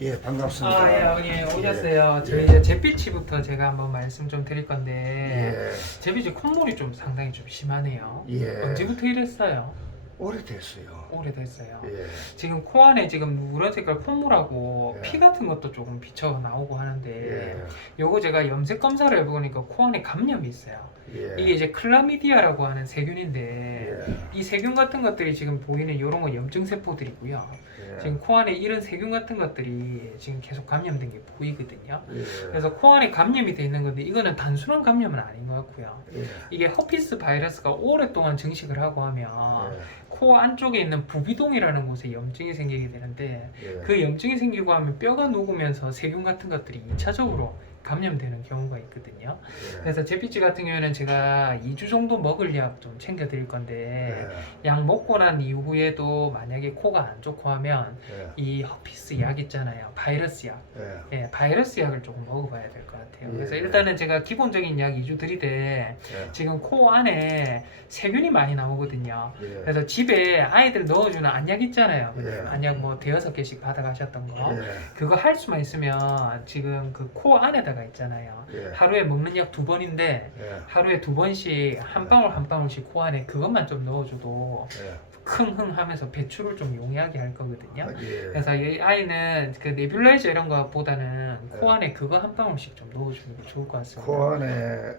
예, 반갑습니다. 아, 예, 어머니 오셨어요. 저희 예. 이제 잿빛이부터 제가 한번 말씀 좀 드릴 건데, 예, 잿빛이 콧물이 좀 상당히 좀 심하네요. 예. 언제부터 이랬어요? 오래됐어요. 오래됐어요. 예, 지금 코 안에 지금 누런 색깔 콧물하고 예. 피 같은 것도 조금 비쳐 나오고 하는데, 예, 요거 제가 염색 검사를 해보니까 코 안에 감염이 있어요. 예. 이게 이제 클라미디아라고 하는 세균인데, 예, 이 세균 같은 것들이 지금 보이는 요런 건 염증 세포들이고요. 예. 지금 코 안에 이런 세균 같은 것들이 지금 계속 감염된 게 보이거든요. 예, 그래서 코 안에 감염이 돼 있는 건데 이거는 단순한 감염은 아닌 것 같고요. 예, 이게 허피스 바이러스가 오랫동안 증식을 하고 하면 예, 코 안쪽에 있는 부비동이라는 곳에 염증이 생기게 되는데 예. 그 염증이 생기고 하면 뼈가 녹으면서 세균 같은 것들이 2차적으로 감염되는 경우가 있거든요. 예. 그래서 잿빛이 같은 경우에는 제가 2주 정도 먹을 약 좀 챙겨 드릴 건데 예, 약 먹고 난 이후에도 만약에 코가 안 좋고 하면 예, 이 허피스 약 있잖아요. 바이러스 약. 예, 예, 바이러스 약을 조금 먹어봐야 될 것 같아요. 그래서 예. 일단은 제가 기본적인 약 2주 드리되 예, 지금 코 안에 세균이 많이 나오거든요. 예. 그래서 집에 아이들 넣어주는 안약 있잖아요. 예. 안약 뭐 대여섯 개씩 받아가셨던 거. 예, 그거 할 수만 있으면 지금 그 코 안에다가 있잖아요. 예, 하루에 먹는 약 2번인데 예, 하루에 2번씩 한 방울 한 방울씩 코 안에 그것만 좀 넣어줘도 예. 킁킁 하면서 배출을 좀 용이하게 할 거거든요. 아, 예. 그래서 이 아이는 그 네뷸라이저 이런 거보다는 코 예. 안에 그거 한 방울씩 좀 넣어주는 게 좋을 것 같습니다. 코 안에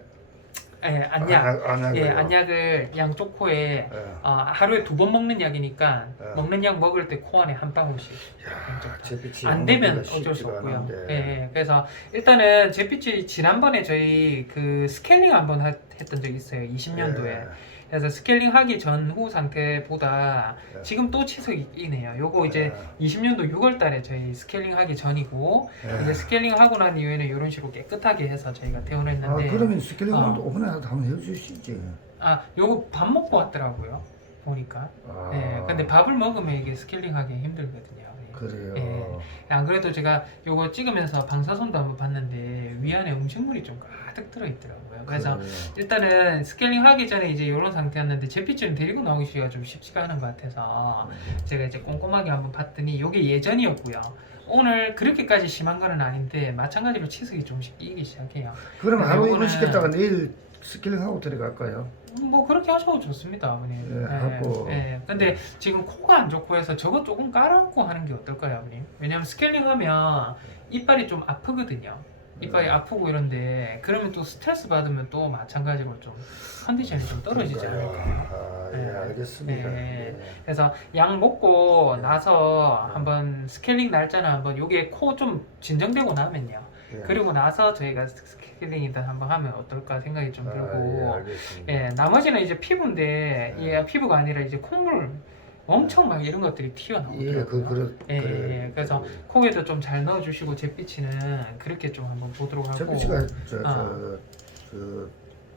예, 안약. 안약을. 예, 안약을 양쪽 코에 예. 하루에 2번 먹는 약이니까 예. 먹는 약 먹을 때 코 안에 한 방울씩. 야, 잿빛이 안 되면 먹기가 어쩔 수 쉽지가 없고요. 않은데. 예, 예. 그래서 일단은 잿빛이 지난번에 저희 그 스케일링 한번 했던 적이 있어요. 20년도에. 예, 그래서 스케일링 하기 전후 상태보다 예. 지금 또 치석이네요. 요거 이제 20년도 6월 달에 저희 스케일링 하기 전이고 예. 이제 스케일링 하고 난 이후에는 이런 식으로 깨끗하게 해서 저희가 퇴원을 아, 했는데 그러면 스케일링 어. 오픈에 한번 해주시지. 요거 밥 먹고 왔더라고요. 보니까. 아, 예. 근데 밥을 먹으면 이게 스케일링 하기 힘들거든요. 그래요. 예. 안 그래도 제가 요거 찍으면서 방사선도 한번 봤는데 위 안에 음식물이 좀 가득 들어 있더라고요. 그래서 그래요. 일단은 스케일링 하기 전에 이제 이런 상태였는데 잿빛을 데리고 나오기가 좀 쉽지가 않은 것 같아서 제가 이제 꼼꼼하게 한번 봤더니 이게 예전이었고요. 오늘 그렇게까지 심한 거는 아닌데 마찬가지로 치석이 조금씩 끼기 시작해요. 그럼 그래서 하루 요거는- 이거 시켰다가 내일 스케일링 하고 들어갈까요? 뭐 그렇게 하셔도 좋습니다, 아버님. 예, 하고. 예. 근데 지금 코가 안 좋고 해서 저거 조금 깔아놓고 하는 게 어떨까요, 아버님? 왜냐면 스케일링 하면 이빨이 좀 아프거든요. 이빨이 아프고 이런데 그러면 또 스트레스 받으면 또 마찬가지로 좀 컨디션이 좀 떨어지지 않을까요? 아, 예, 예. 알겠습니다. 예. 예. 그래서 약 먹고 예. 나서 한번 스케일링 날짜는 한번 요게 코 좀 진정되고 나면요. 예. 그리고 나서 저희가 스케일링이다 한번 하면 어떨까 생각이 좀 아, 예, 들고 알겠습니다. 예, 나머지는 이제 피부인데 예. 예, 피부가 아니라 이제 콧물 엄청 막 이런 것들이 튀어나오더라고요. 예, 예. 그래서 코에도 좀 잘 넣어주시고 잿빛이는 그렇게 좀 한번 보도록 하고. 잿빛이가 어. 그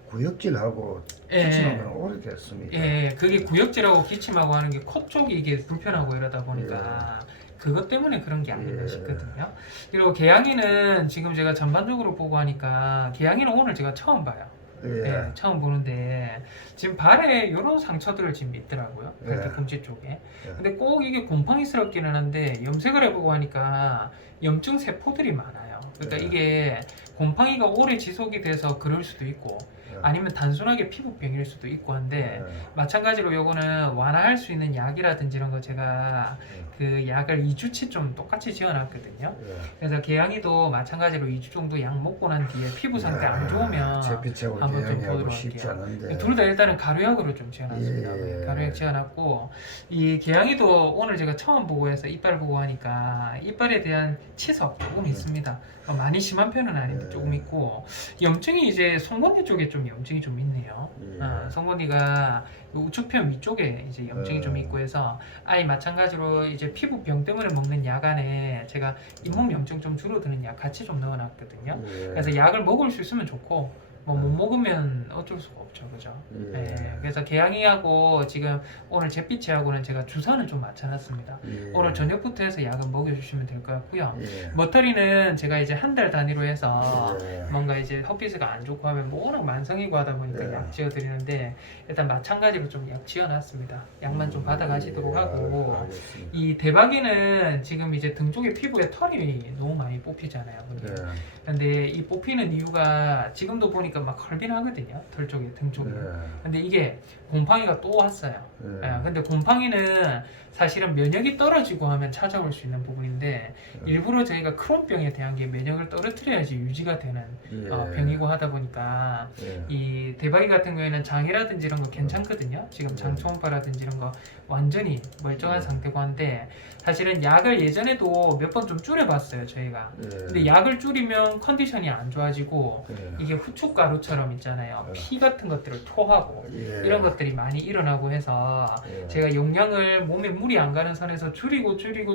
구역질하고 예. 기침한 건 오래됐습니다. 예, 그게 구역질하고 기침하고 하는 게 코 쪽이 이게 불편하고 이러다 보니까 그것 때문에 그런 게 아닌가 예. 싶거든요. 그리고 개양이는 지금 제가 전반적으로 보고 하니까 개양이는 오늘 제가 처음 봐요. 예. 예, 처음 보는데 지금 발에 이런 상처들을 지금 있더라고요. 예. 뒤꿈치 쪽에. 예. 근데 꼭 이게 곰팡이스럽기는 한데 염색을 해보고 하니까 염증 세포들이 많아요. 그러니까 예. 이게 곰팡이가 오래 지속이 돼서 그럴 수도 있고 예. 아니면 단순하게 피부병일 수도 있고 한데 예. 마찬가지로 요거는 완화할 수 있는 약이라든지 이런 거 제가 그 약을 2주치 좀 똑같이 지어놨거든요. 예. 그래서 개양이도 마찬가지로 2주 정도 약 먹고 난 뒤에 피부 상태 안 좋으면 잿빛하고 한번 좀 개양이하고 보도록 쉽지 할게요. 않은데. 둘 다 일단은 가루약으로 좀 지어놨습니다. 예. 가루약 지어놨고 이 개양이도 오늘 제가 처음 보고 해서 이빨 보고 하니까 이빨에 대한 치석 조금 있습니다. 많이 심한 편은 아닌데 예. 조금 있고 염증이 이제 송곳니 쪽에 좀 염증이 좀 있네요. 예. 송곳니가 우측편 위쪽에 이제 염증이 좀 있고 해서 아이 마찬가지로 이제 피부병 때문에 먹는 약 안에 제가 잇몸 염증 좀 줄어드는 약 같이 좀 넣어놨거든요. 예. 그래서 약을 먹을 수 있으면 좋고 뭐 못 먹으면 어쩔 수가 없죠, 그죠? 예. 네, 그래서 개양이하고 지금 오늘 잿빛이하고는 제가 주사는 좀 맞춰놨습니다. 예. 오늘 저녁부터 해서 약은 먹여주시면 될 것 같고요. 예. 머터리는 제가 이제 한 달 단위로 해서 예. 뭔가 이제 헛비스가 안 좋고 하면 뭐 워낙 만성이고 하다 보니까 예. 약 지어드리는데 일단 마찬가지로 좀 약 지어놨습니다. 약만 좀 받아가시도록 하고 알겠습니다. 이 대박이는 지금 이제 등 쪽에 피부에 털이 너무 많이 뽑히잖아요. 예. 근데 이 뽑히는 이유가 지금도 보니까 막 컬빈하거든요. 털 쪽에, 등 쪽에. 예. 근데 이게 곰팡이가 또 왔어요. 예. 예, 근데 곰팡이는 사실은 면역이 떨어지고 하면 찾아올 수 있는 부분인데 일부러 저희가 크론병에 대한 게 면역을 떨어뜨려야지 유지가 되는 예. 병이고 하다 보니까 예. 이 대박이 같은 경우에는 장이라든지 이런 거 괜찮거든요. 지금 장 초음파라든지 이런 거 완전히 멀쩡한 상태고 한데 사실은 약을 예전에도 몇 번 좀 줄여봤어요 저희가. 예. 근데 약을 줄이면 컨디션이 안 좋아지고 예. 이게 후춧가루처럼 있잖아요. 피 같은 것들을 토하고 예. 이런 것들이 많이 일어나고 해서 예. 제가 용량을 몸에 물이 안 가는 선에서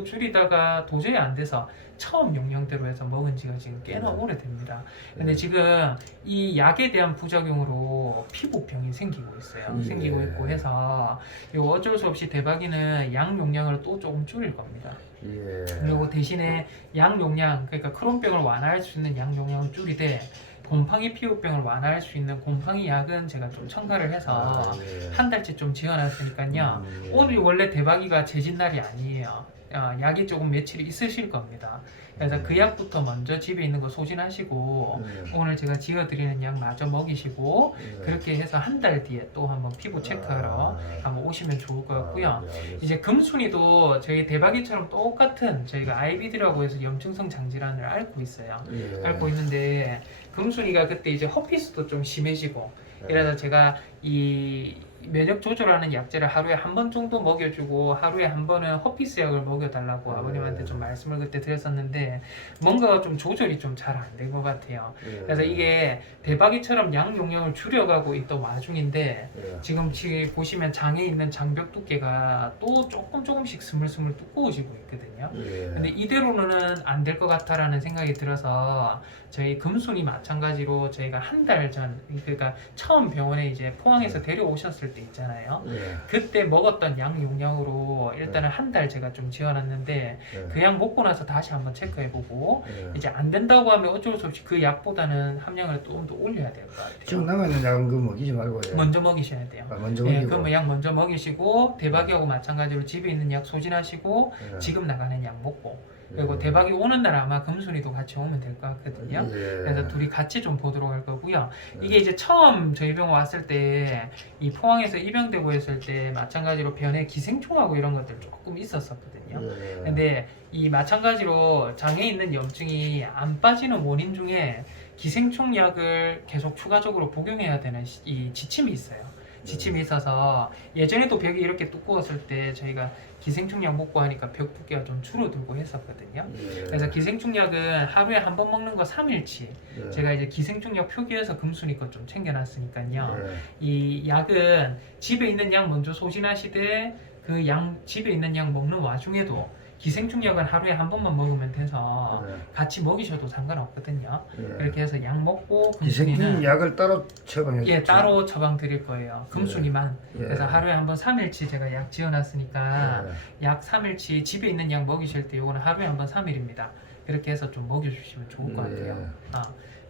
줄이다가 도저히 안 돼서 처음 용량대로 해서 먹은 지가 지금 꽤나 오래됩니다. 근데 지금 이 약에 대한 부작용으로 피부병이 생기고 있어요. 예. 생기고 있고 해서 이거 어쩔 수 없이 대박이는 약 용량을 또 조금 줄일 겁니다. 예. 그리고 대신에 약 용량, 그러니까 크론병을 완화할 수 있는 약 용량을 줄이되 곰팡이 피부병을 완화할 수 있는 곰팡이 약은 제가 좀 첨가를 해서 예. 한 달째 좀 지어놨으니까요. 예. 오늘 원래 대박이가 재진 날이 아니에요. 약이 조금 며칠 있으실 겁니다. 그래서 그 약부터 먼저 집에 있는 거 소진하시고 예. 오늘 제가 지어드리는 약 마저 먹이시고 예. 그렇게 해서 한 달 뒤에 또 한번 피부 체크하러 한번 오시면 좋을 것 같고요. 예, 알겠습니다. 이제 금순이도 저희 대박이처럼 똑같은 저희가 IBD라고 해서 염증성 장질환을 앓고 있어요. 예. 앓고 있는데 금순이가 그때 이제 허피스도 좀 심해지고 예. 이래서 제가 이 면역 조절하는 약제를 하루에 한 번 정도 먹여주고 하루에 한 번은 허피스 약을 먹여달라고 아버님한테 좀 말씀을 그때 드렸었는데 뭔가 좀 조절이 좀 잘 안 된 것 같아요. 예. 그래서 이게 대박이처럼 약 용량을 줄여가고 있던 와중인데 예. 지금 보시면 장에 있는 장벽 두께가 또 조금씩 스물스물 두꺼워지고 있거든요. 예. 근데 이대로는 안 될 것 같다라는 생각이 들어서 저희 금순이 마찬가지로 저희가 한 달 전, 그러니까 처음 병원에 이제 포항에서 데려오셨을 때 있잖아요. 예. 그때 먹었던 약 용량으로 일단은 한 달 제가 좀 지어놨는데 예. 그 약 먹고 나서 다시 한번 체크해보고 예. 이제 안 된다고 하면 어쩔 수 없이 그 약보다는 함량을 좀 더 올려야 될 것 같아요. 지금 남아있는 약은 그 먹이지 말고 예. 먼저 먹이셔야 돼요. 먼저 예, 먹이고 그러면 약 먼저 먹이시고 대박이하고 마찬가지로 집에 있는 약 소진하시고 예. 지금 나가는 약 먹고 그리고 예. 대박이 오는 날 아마 금순이도 같이 오면 될 것 같거든요. 예. 그래서 둘이 같이 좀 보도록 할 거고요. 이게 이제 처음 저희 병원 왔을 때 이 포항에서 입양되고 했을 때 마찬가지로 변에 기생충하고 이런 것들 조금 있었었거든요. 예. 근데 이 마찬가지로 장에 있는 염증이 안 빠지는 원인 중에 기생충 약을 계속 추가적으로 복용해야 되는 이 지침이 있어요. 지침이 있어서 예전에도 벽이 이렇게 두꺼웠을 때 저희가 기생충 약 먹고 하니까 벽 두께가 좀 줄어들고 했었거든요. 예. 그래서 기생충 약은 하루에 한 번 먹는 거 3일치 예. 제가 이제 기생충 약 표기해서 금순이 거 좀 챙겨놨으니까요. 예. 이 약은 집에 있는 약 먼저 소진하시되 그 약 집에 있는 약 먹는 와중에도 기생충 약은 하루에 한 번만 먹으면 돼서 예. 같이 먹이셔도 상관없거든요. 예. 그렇게 해서 약 먹고 기생충 금순이는 약을 따로 처방해 예 따로 처방 드릴 거예요. 금순이만. 예. 그래서 하루에 한 번 3일치 제가 약 지어놨으니까 예. 약 3일치 집에 있는 약 먹이실 때 요거는 하루에 한 번 3일입니다. 그렇게 해서 좀 먹여주시면 좋을 것 같아요.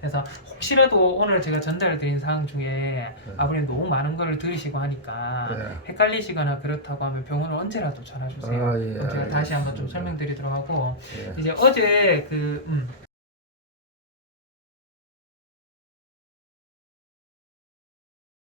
그래서 혹시라도 오늘 제가 전달드린 사항 중에 아버님 너무 많은 거를 들으시고 하니까 예. 헷갈리시거나 그렇다고 하면 병원을 언제라도 전화 주세요. 아, 예, 그럼 제가 다시 한번 좀 알겠습니다. 설명드리도록 하고 예. 이제 어제